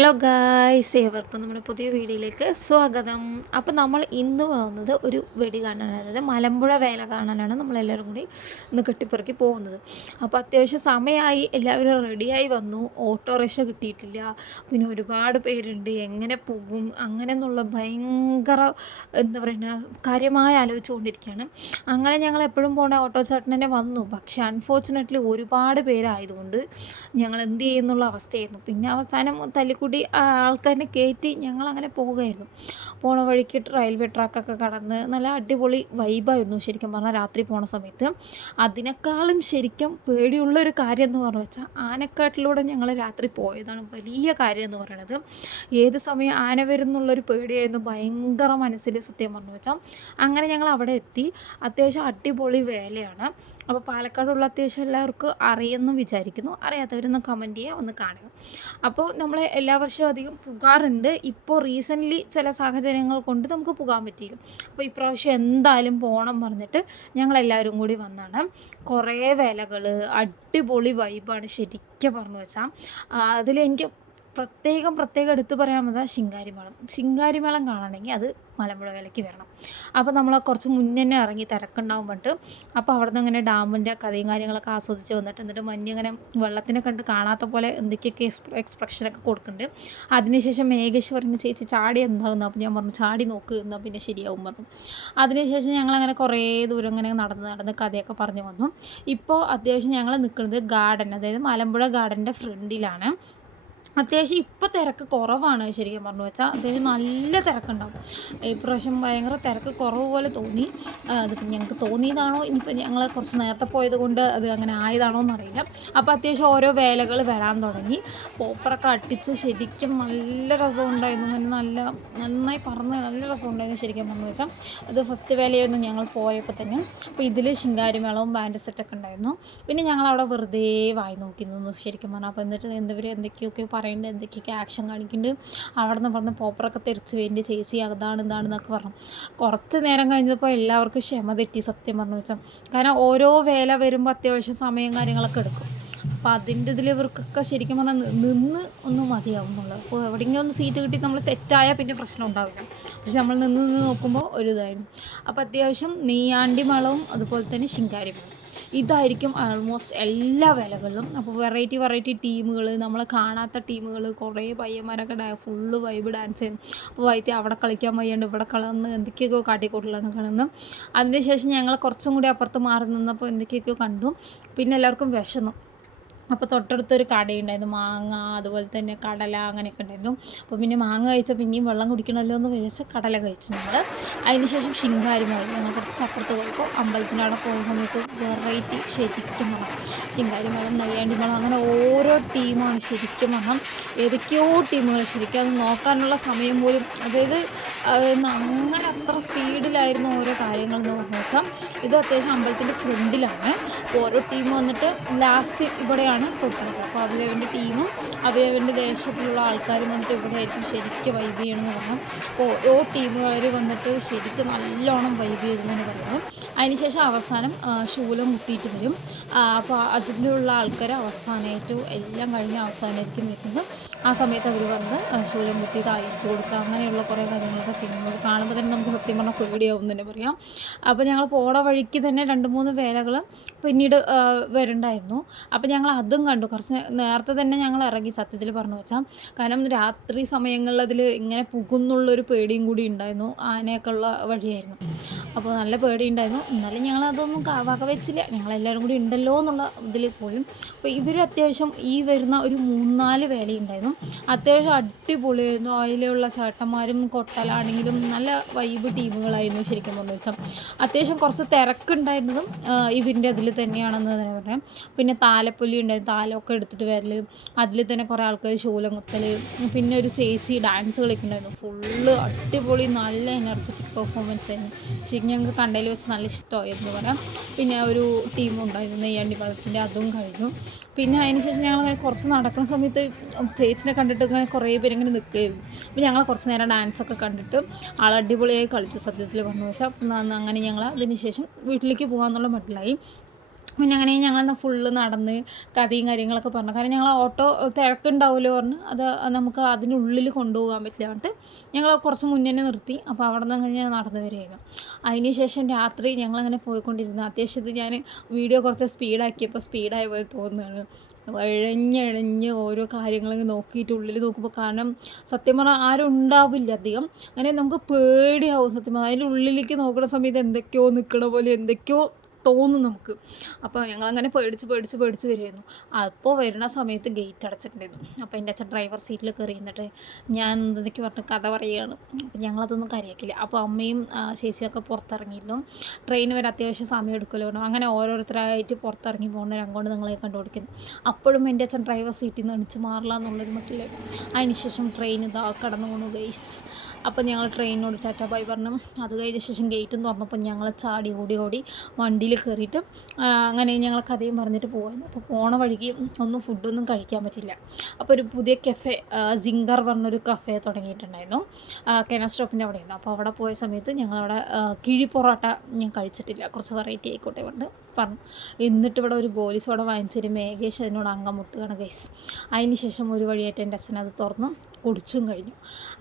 Hello guys, ഏവർക്കും നമ്മുടെ പുതിയ വീഡിയോയിലേക്ക് സ്വാഗതം. അപ്പോൾ നമ്മൾ ഇന്ന് പോകുന്നത് ഒരു വെടി കാണാനാണ്, അതായത് മലമ്പുഴ വേല കാണാനാണ് നമ്മളെല്ലാവരും കൂടി ഇന്ന് കെട്ടിപ്പുറക്കി പോകുന്നത്. അപ്പോൾ അത്യാവശ്യം സമയമായി, എല്ലാവരും റെഡിയായി വന്നു. ഓട്ടോറിക്ഷ കിട്ടിയിട്ടില്ല, പിന്നെ ഒരുപാട് പേരുണ്ട്, എങ്ങനെ പോകും അങ്ങനെ എന്നുള്ള ഭയങ്കര എന്താ പറയുക കാര്യമായി ആലോചിച്ചുകൊണ്ടിരിക്കുകയാണ്. അങ്ങനെ ഞങ്ങൾ എപ്പോഴും പോകുന്ന ഓട്ടോ ചേട്ടൻ തന്നെ വന്നു. പക്ഷേ അൺഫോർച്ചുനേറ്റ്ലി ഒരുപാട് പേരായതുകൊണ്ട് ഞങ്ങൾ എന്ത് ചെയ്യുന്നുള്ള അവസ്ഥയായിരുന്നു. പിന്നെ അവസാനം തല്ലിക്കൂടി ആൾക്കാരെ കയറ്റി ഞങ്ങളങ്ങനെ പോവുകയായിരുന്നു. പോണ വഴിക്ക് റെയിൽവേ ട്രാക്കൊക്കെ കടന്ന് നല്ല അടിപൊളി വൈബായിരുന്നു ശരിക്കും പറഞ്ഞാൽ രാത്രി പോണ സമയത്ത്. അതിനേക്കാളും ശരിക്കും പേടിയുള്ളൊരു കാര്യം എന്ന് പറഞ്ഞു വെച്ചാൽ ആനക്കാട്ടിലൂടെ ഞങ്ങൾ രാത്രി പോയതാണ് വലിയ കാര്യം എന്ന് പറയുന്നത്. ഏത് സമയം ആന വരുന്നുള്ളൊരു പേടിയായിരുന്നു ഭയങ്കര മനസ്സിൽ സത്യം പറഞ്ഞു വെച്ചാൽ. അങ്ങനെ ഞങ്ങൾ അവിടെ എത്തി. അത്യാവശ്യം അടിപൊളി വേലയാണ്. അപ്പോൾ പാലക്കാടുള്ള അത്യാവശ്യം എല്ലാവർക്കും അറിയുമെന്ന് വിചാരിക്കുന്നു. അറിയാത്തവരൊന്ന് കമൻറ്റ് ചെയ്യുക, ഒന്ന് കാണുക. അപ്പോൾ നമ്മൾ എല്ലാ വർഷവും അധികം പുകാറുണ്ട്. ഇപ്പോൾ റീസെൻ്റ്ലി ചില സാഹചര്യങ്ങൾ കൊണ്ട് നമുക്ക് പോകാൻ പറ്റിയില്ല. അപ്പോൾ ഇപ്രാവശ്യം എന്തായാലും പോകണം പറഞ്ഞിട്ട് ഞങ്ങളെല്ലാവരും കൂടി വന്നാണ്. കുറേ വേലകൾ, അടിപൊളി വൈബാണ് ശരിക്കും പറഞ്ഞു വെച്ചാൽ. അതിലെനിക്ക് പ്രത്യേകം എടുത്തു പറയാൻ പറ്റാ ശിങ്കാരിമേളം കാണണമെങ്കിൽ അത് മലമ്പുഴ വേലയ്ക്ക് വരണം. അപ്പോൾ നമ്മൾ കുറച്ച് മുന്നേ തന്നെ ഇറങ്ങി, തിരക്കുണ്ടാവും പറഞ്ഞിട്ട്. അപ്പോൾ അവിടെ നിന്ന് ഇങ്ങനെ ഡാമിൻ്റെ കഥയും കാര്യങ്ങളൊക്കെ ആസ്വദിച്ച് വന്നിട്ട്, എന്നിട്ട് മഞ്ഞിങ്ങനെ വെള്ളത്തിനെ കണ്ട് കാണാത്ത പോലെ എന്തൊക്കെയൊക്കെ എക്സ്പ്രഷനൊക്കെ കൊടുക്കുന്നുണ്ട്. അതിനുശേഷം മേഘേഷ് പറഞ്ഞു, ചേച്ചി ചാടി എന്താകുന്നു? അപ്പോൾ ഞാൻ പറഞ്ഞു, ചാടി നോക്ക്, എന്നാൽ പിന്നെ ശരിയാവും പറഞ്ഞു. അതിനുശേഷം ഞങ്ങളങ്ങനെ കുറേ ദൂരം ഇങ്ങനെ നടന്ന് കഥയൊക്കെ പറഞ്ഞു വന്നു. ഇപ്പോൾ അത്യാവശ്യം ഞങ്ങൾ നിൽക്കുന്നത് ഗാർഡൻ, അതായത് മലമ്പുഴ ഗാർഡൻ്റെ ഫ്രണ്ടിലാണ്. അത്യാവശ്യം ഇപ്പോൾ തിരക്ക് കുറവാണ് ശരിക്കും പറഞ്ഞു വെച്ചാൽ. അത്യാവശ്യം നല്ല തിരക്കുണ്ടാവും. ഇപ്രാവശ്യം ഭയങ്കര തിരക്ക് കുറവ് പോലെ തോന്നി. അതിപ്പോൾ ഞങ്ങൾക്ക് തോന്നിയതാണോ, ഇനിയിപ്പോൾ ഞങ്ങൾ കുറച്ച് നേരത്തെ പോയത് കൊണ്ട് അത് അങ്ങനെ ആയതാണോ എന്നറിയില്ല. അപ്പോൾ അത്യാവശ്യം ഓരോ വേലകൾ വരാൻ തുടങ്ങി. പോപ്പറൊക്കെ അടിച്ച് ശരിക്കും നല്ല രസമുണ്ടായിരുന്നു. അങ്ങനെ നന്നായി പറന്ന് നല്ല രസമുണ്ടായിരുന്നു ശരിക്കും പറഞ്ഞു വെച്ചാൽ. അത് ഫസ്റ്റ് വേലയായിരുന്നു ഞങ്ങൾ പോയപ്പോൾ തന്നെ. അപ്പോൾ ഇതിൽ ശിങ്കാരിമേളവും ബാൻഡ് സെറ്റൊക്കെ ഉണ്ടായിരുന്നു. പിന്നെ ഞങ്ങളവിടെ വെറുതെ വായി നോക്കി നിന്നു ശരിക്കും പറഞ്ഞാൽ. അപ്പോൾ എന്നിട്ട് എന്തൊക്കെയൊക്കെ പറയുന്നുണ്ട്, എന്തൊക്കെയൊക്കെ ആക്ഷൻ കാണിക്കുന്നുണ്ട്. അവിടെ നിന്ന് പറഞ്ഞ് പോപ്പറൊക്കെ തെറിച്ച് വേണ്ടി ചേച്ചി ഇതാണെന്നൊക്കെ പറഞ്ഞു. കുറച്ച് നേരം കഴിഞ്ഞപ്പോൾ എല്ലാവർക്കും ക്ഷമ തെറ്റി സത്യം പറഞ്ഞു വെച്ചാൽ. കാരണം ഓരോ വേല വരുമ്പോൾ അത്യാവശ്യം സമയം കാര്യങ്ങളൊക്കെ എടുക്കും. അപ്പോൾ അതിൻ്റെ ഇതിൽ ഇവർക്കൊക്കെ ശരിക്കും പറഞ്ഞാൽ നിന്ന് ഒന്ന് മതിയാവും എന്നുള്ളത്. അപ്പോൾ എവിടെയെങ്കിലും ഒന്ന് സീറ്റ് കിട്ടി നമ്മൾ സെറ്റായാൽ പിന്നെ പ്രശ്നം ഉണ്ടാവില്ല. പക്ഷെ നമ്മൾ നിന്ന് നോക്കുമ്പോൾ ഒരു ഇതായിരുന്നു. അപ്പോൾ അത്യാവശ്യം നെയ്യാണ്ടി മേളവും അതുപോലെ തന്നെ ശിങ്കാരി മേളവും ഇതായിരിക്കും ആൾമോസ്റ്റ് എല്ലാ വേലകളിലും. അപ്പോൾ വെറൈറ്റി ടീമുകൾ, നമ്മൾ കാണാത്ത ടീമുകൾ, കുറേ പയ്യന്മാരൊക്കെ ഫുള്ള് വൈബ് ഡാൻസ് ചെയ്യുന്നു. അപ്പോൾ വൈദ്യ അവിടെ കളിക്കാൻ വയ്യാണ്ട് ഇവിടെ കളന്ന് എന്തൊക്കെയൊക്കെ കാട്ടിക്കൂട്ടലാണ് കാണുന്നത്. അതിനുശേഷം ഞങ്ങൾ കുറച്ചും കൂടി അപ്പുറത്ത് മാറി നിന്നപ്പോൾ എന്തൊക്കെയൊക്കെ കണ്ടു. പിന്നെ എല്ലാവർക്കും വിശന്നു. അപ്പോൾ തൊട്ടടുത്തൊരു കടയുണ്ടായിരുന്നു, മാങ്ങ അതുപോലെ തന്നെ കടല അങ്ങനെയൊക്കെ ഉണ്ടായിരുന്നു. അപ്പോൾ പിന്നെ മാങ്ങ കഴിച്ചാൽ പിന്നെയും വെള്ളം കുടിക്കണമല്ലോ എന്ന് വിചാരിച്ച് കടല കഴിച്ചു നമ്മൾ. അതിനുശേഷം ശിങ്കാരിമേളം ഞങ്ങൾ കുറച്ച് അപ്പുറത്ത് പോയപ്പോൾ അമ്പലത്തിനവിടെ പോകുന്ന സമയത്ത് വെറൈറ്റി ശരിക്കും പറഞ്ഞാൽ ശിങ്കാരിമേളം, നെയ്യാണ്ടിമേളം അങ്ങനെ ഓരോ ടീമാണ് ശരിക്കും പറഞ്ഞാൽ. ഏതൊക്കെയോ ടീമുകൾ ശരിക്കും അത് നോക്കാനുള്ള സമയം പോലും, അതായത് അങ്ങനെ അത്ര സ്പീഡിലായിരുന്നു ഓരോ കാര്യങ്ങൾ എന്ന് പറഞ്ഞു വെച്ചാൽ. ഇത് അത്യാവശ്യം അമ്പലത്തിൻ്റെ ഫ്രണ്ടിലാണ്. ഓരോ ടീം വന്നിട്ട് ലാസ്റ്റ് ഇവിടെയാണ് തൊട്ടത്. അപ്പോൾ അവരവൻ്റെ ടീമും അവരവൻ്റെ ദേശത്തിലുള്ള ആൾക്കാരും വന്നിട്ട് ഇവിടെ ആയിരിക്കും ശരിക്കും വൈബ് ചെയ്യണമെന്ന് പറഞ്ഞു. അപ്പോൾ ഓരോ ടീമുകാർ വന്നിട്ട് ശരിക്കും നല്ലോണം വൈബ് ചെയ്തെന്ന് പറയുന്നു. അതിനുശേഷം അവസാനം ശൂലം കുത്തിയിട്ട് വരും. അപ്പോൾ അതിലുള്ള ആൾക്കാർ അവസാനമായിട്ട് എല്ലാം കഴിഞ്ഞ് അവസാനമായിരിക്കും വരുന്നത്. ആ സമയത്ത് അവർ വന്ന് ശൂലം കുത്തി തയ്ച്ചു കൊടുക്കുക, അങ്ങനെയുള്ള കുറേ കാര്യങ്ങളൊക്കെ ചെയ്യുന്നത് കാണുമ്പോൾ തന്നെ നമുക്ക് സത്യം പറഞ്ഞാൽ പേടിയാവും തന്നെ പറയാം. അപ്പോൾ ഞങ്ങൾ പോണ വഴിക്ക് തന്നെ 2-3 വേലകൾ പിന്നീട് വരുന്നുണ്ടായിരുന്നു. അപ്പോൾ ഞങ്ങൾ അതും കണ്ടു. കുറച്ച് നേരത്തെ തന്നെ ഞങ്ങൾ ഇറങ്ങി സത്യത്തിൽ പറഞ്ഞു വെച്ചാൽ. കാരണം രാത്രി സമയങ്ങളിൽ അതിൽ ഇങ്ങനെ പുകുന്നുള്ളൊരു പേടിയും കൂടി ഉണ്ടായിരുന്നു. ആനയൊക്കെ ഉള്ള വഴിയായിരുന്നു. അപ്പോൾ നല്ല പേടിയുണ്ടായിരുന്നു. എന്നാലും ഞങ്ങളതൊന്നും വകവെച്ചില്ല, ഞങ്ങളെല്ലാവരും കൂടി ഉണ്ടല്ലോ എന്നുള്ള ഇതിൽ പോലും. അപ്പോൾ ഇവർ അത്യാവശ്യം ഈ വരുന്ന ഒരു 3-4 വേലയുണ്ടായിരുന്നു. അത്യാവശ്യം അടിപൊളിയായിരുന്നു. അതിലുള്ള ചേട്ടന്മാരും കൊട്ടലാണെങ്കിലും നല്ല വൈബ് ടീമുകളായിരുന്നു ശരിക്കും പറഞ്ഞു വെച്ചാൽ. അത്യാവശ്യം കുറച്ച് തിരക്കുണ്ടായിരുന്നതും ഇവൻ്റെ അതിൽ തന്നെയാണെന്ന് തന്നെ പറയാം. പിന്നെ താലപ്പൊലി ഉണ്ടായിരുന്നു, താലമൊക്കെ എടുത്തിട്ട് വരൽ, അതിൽ തന്നെ കുറേ ആൾക്കാർ ശൂലം കുത്തൽ, പിന്നെ ഒരു ചേച്ചി ഡാൻസ് കളിക്കുന്നുണ്ടായിരുന്നു. ഫുള്ള് അടിപൊളി നല്ല എനർജറ്റിക് പെർഫോമൻസ് ആയിരുന്നു ശരിക്കും. ഞങ്ങൾക്ക് കണ്ടതിൽ വെച്ച് നല്ല ഇഷ്ടമായിരുന്നു പറയാം. പിന്നെ ഒരു ടീമുണ്ടായിരുന്നു നെയ്യാണ്ടി വെള്ളത്തിൻ്റെ, അതും കഴിഞ്ഞു. പിന്നെ അതിനുശേഷം ഞങ്ങൾ കുറച്ച് നടക്കുന്ന സമയത്ത് ചേച്ചിനെ കണ്ടിട്ട് ഇങ്ങനെ കുറേ പേരിങ്ങനെ നിൽക്കുകയായിരുന്നു. അപ്പോൾ ഞങ്ങൾ കുറച്ച് നേരം ഡാൻസൊക്കെ കണ്ടിട്ട് ആൾ അടിപൊളിയായി കളിച്ചു സത്യത്തിൽ പറഞ്ഞു വെച്ചാൽ. അങ്ങനെ ഞങ്ങൾ അതിന് ശേഷം വീട്ടിലേക്ക് പോകാമെന്നുള്ള മട്ടിലായി. പിന്നെ അങ്ങനെ ഞങ്ങളെന്നാൽ ഫുള്ള് നടന്ന് കഥയും കാര്യങ്ങളൊക്കെ പറഞ്ഞു. കാരണം ഞങ്ങൾ ഓട്ടോ തിരക്കുണ്ടാവുമല്ലോ പറഞ്ഞ് അത് നമുക്ക് അതിനുള്ളിൽ കൊണ്ടുപോകാൻ പറ്റില്ല പറഞ്ഞിട്ട് ഞങ്ങൾ കുറച്ച് മുന്നേ തന്നെ നിർത്തി. അപ്പോൾ അവിടെ നിന്ന് അങ്ങനെ ഞാൻ നടന്നു വരികയായിരുന്നു. അതിന് ശേഷം രാത്രി ഞങ്ങളങ്ങനെ പോയിക്കൊണ്ടിരുന്നു. അത്യാവശ്യത്തിൽ ഞാൻ വീഡിയോ കുറച്ച് സ്പീഡാക്കിയപ്പോൾ സ്പീഡായ പോലെ തോന്നുകയാണ്. ഇഴഞ്ഞിഴഞ്ഞ് ഓരോ കാര്യങ്ങളങ്ങ് നോക്കിയിട്ട് ഉള്ളിൽ നോക്കുമ്പോൾ, കാരണം സത്യം പറഞ്ഞാൽ ആരും ഉണ്ടാവില്ല അധികം. അങ്ങനെ നമുക്ക് പേടിയാവും സത്യം പറഞ്ഞാൽ. അതിൻ്റെ ഉള്ളിലേക്ക് നോക്കുന്ന സമയത്ത് എന്തൊക്കെയോ നിൽക്കണ പോലെ എന്തൊക്കെയോ തോന്നും നമുക്ക്. അപ്പോൾ ഞങ്ങളങ്ങനെ പേടിച്ച് വരുമായിരുന്നു. അപ്പോൾ വരുന്ന സമയത്ത് ഗേറ്റ് അടച്ചിട്ടുണ്ടായിരുന്നു. അപ്പോൾ എൻ്റെ അച്ഛൻ ഡ്രൈവർ സീറ്റിൽ കയറി ഇരുന്നിട്ട് ഞാൻ എന്തൊക്കെ പറഞ്ഞ് കഥ പറയുകയാണ്. അപ്പോൾ ഞങ്ങളതൊന്നും കാര്യമാക്കില്ല. അപ്പോൾ അമ്മയും ചേച്ചിയൊക്കെ പുറത്തിറങ്ങിയിരുന്നു. ട്രെയിൻ വരെ അത്യാവശ്യം സമയം എടുക്കുമല്ലോ പറഞ്ഞു. അങ്ങനെ ഓരോരുത്തരായിട്ട് പുറത്തിറങ്ങി പോകുന്ന രംഗമാണ് നിങ്ങളെ കണ്ടുപിടിക്കുന്നത്. അപ്പോഴും എൻ്റെ അച്ഛൻ ഡ്രൈവർ സീറ്റിൽ നിന്ന് എണിച്ച് മാറില്ല എന്നുള്ളൊരു മട്ടില്. അതിനുശേഷം ട്രെയിൻ ഇതാ കടന്നു പോണു ഗൈസ്. അപ്പോൾ ഞങ്ങൾ ട്രെയിനിനോട് ടാറ്റ ബൈ പറഞ്ഞു. അത് കഴിഞ്ഞ ശേഷം ഗേറ്റും തുറന്നപ്പോൾ ഞങ്ങൾ ചാടി ഓടി വണ്ടിയിൽ കയറിയിട്ട് അങ്ങനെ ഞങ്ങൾ കഥയും പറഞ്ഞിട്ട് പോകുമായിരുന്നു. അപ്പോൾ പോണ വഴിക്ക് ഒന്നും ഫുഡൊന്നും കഴിക്കാൻ പറ്റില്ല. അപ്പോൾ ഒരു പുതിയ കഫേ സിംഗർ പറഞ്ഞൊരു കഫേ തുടങ്ങിയിട്ടുണ്ടായിരുന്നു കെന സ്റ്റോപ്പിൻ്റെ അവിടെയായിരുന്നു. അപ്പോൾ അവിടെ പോയ സമയത്ത് ഞങ്ങളവിടെ കിഴി പൊറോട്ട ഞാൻ കഴിച്ചിട്ടില്ല, കുറച്ച് വെറൈറ്റി ആയിക്കോട്ടെ പറഞ്ഞു. എന്നിട്ട് ഇവിടെ ഒരു ഗോലി സോഡ വാങ്ങിച്ചൊരു മേഘേഷ് അതിനോട് അംഗം മുട്ടുകയാണ് ഗൈസ്. അതിന് ശേഷം ഒരു വഴിയായിട്ട് എൻ്റെ അച്ഛൻ അത് തുറന്നു കുടിച്ചും കഴിഞ്ഞു.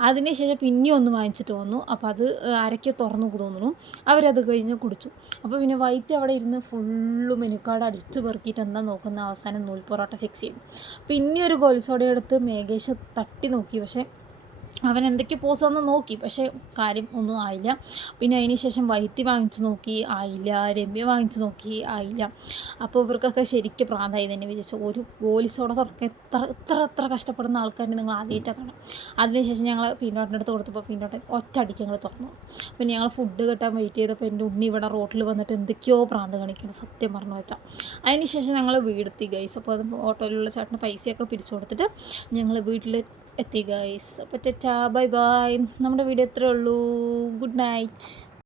അതിന് ശേഷം പിന്നെയും ഒന്ന് വാങ്ങിച്ചിട്ട് വന്നു. അപ്പോൾ അത് ആരൊക്കെ തുറന്നു തോന്നുന്നു, അവരത് കഴിഞ്ഞ് കുടിച്ചു. അപ്പോൾ പിന്നെ വൈറ്റ് അവിടെ ഇരുന്ന് ഫുള്ള് മെനുക്കാർഡ് അടിച്ചു പെറുക്കിയിട്ട് എന്താ നോക്കുന്ന അവസാനം നൂൽ പൊറോട്ട ഫിക്സ് ചെയ്യും. പിന്നെ ഒരു ഗോലി സോഡ എടുത്ത് മേഘേഷ് തട്ടി നോക്കി. പക്ഷേ അവൻ എന്തൊക്കെ പോസാന്ന് നോക്കി, പക്ഷേ കാര്യം ഒന്നും ആയില്ല. പിന്നെ അതിന് ശേഷം വൈത്തി വാങ്ങിച്ച് നോക്കി, ആയില്ല. രമ്യ വാങ്ങിച്ച് നോക്കി, ആയില്ല. അപ്പോൾ ഇവർക്കൊക്കെ ശരിക്കും പ്രാന്തായി തന്നെ വിചാരിച്ചു. ഒരു ഗോലി സോഡ തുറക്കാൻ എത്ര കഷ്ടപ്പെടുന്ന ആൾക്കാരെ നിങ്ങൾ ആദ്യമായിട്ടാണ് കാണാം. അതിനുശേഷം ഞങ്ങൾ പീനോട്ടിൻ്റെ അടുത്ത് കൊടുത്തപ്പോൾ പീനോട്ട് ഒറ്റയടിക്ക് ഞങ്ങൾ തുറന്നു. പിന്നെ ഞങ്ങൾ ഫുഡ് കിട്ടാൻ വെയിറ്റ് ചെയ്തപ്പോൾ എൻ്റെ ഉണ്ണി ഇവിടെ റോട്ടിൽ വന്നിട്ട് എന്തൊക്കെയോ പ്രാന്ത് കാണിക്കണം സത്യം പറഞ്ഞു വെച്ചാൽ. അതിന് ശേഷം ഞങ്ങൾ വീടെത്തി ഗൈസ്. അപ്പോൾ അത് ഓട്ടോയിലുള്ള ചേട്ടന് പൈസയൊക്കെ പിരിച്ചു കൊടുത്തിട്ട് ഞങ്ങൾ വീട്ടിൽ എത്തി ഗൈസ്. അപ്പോൾ ടാറ്റാ ബൈ ബൈ. നമ്മുടെ വീഡിയോ ഇത്രയേ ഉള്ളൂ. Good night.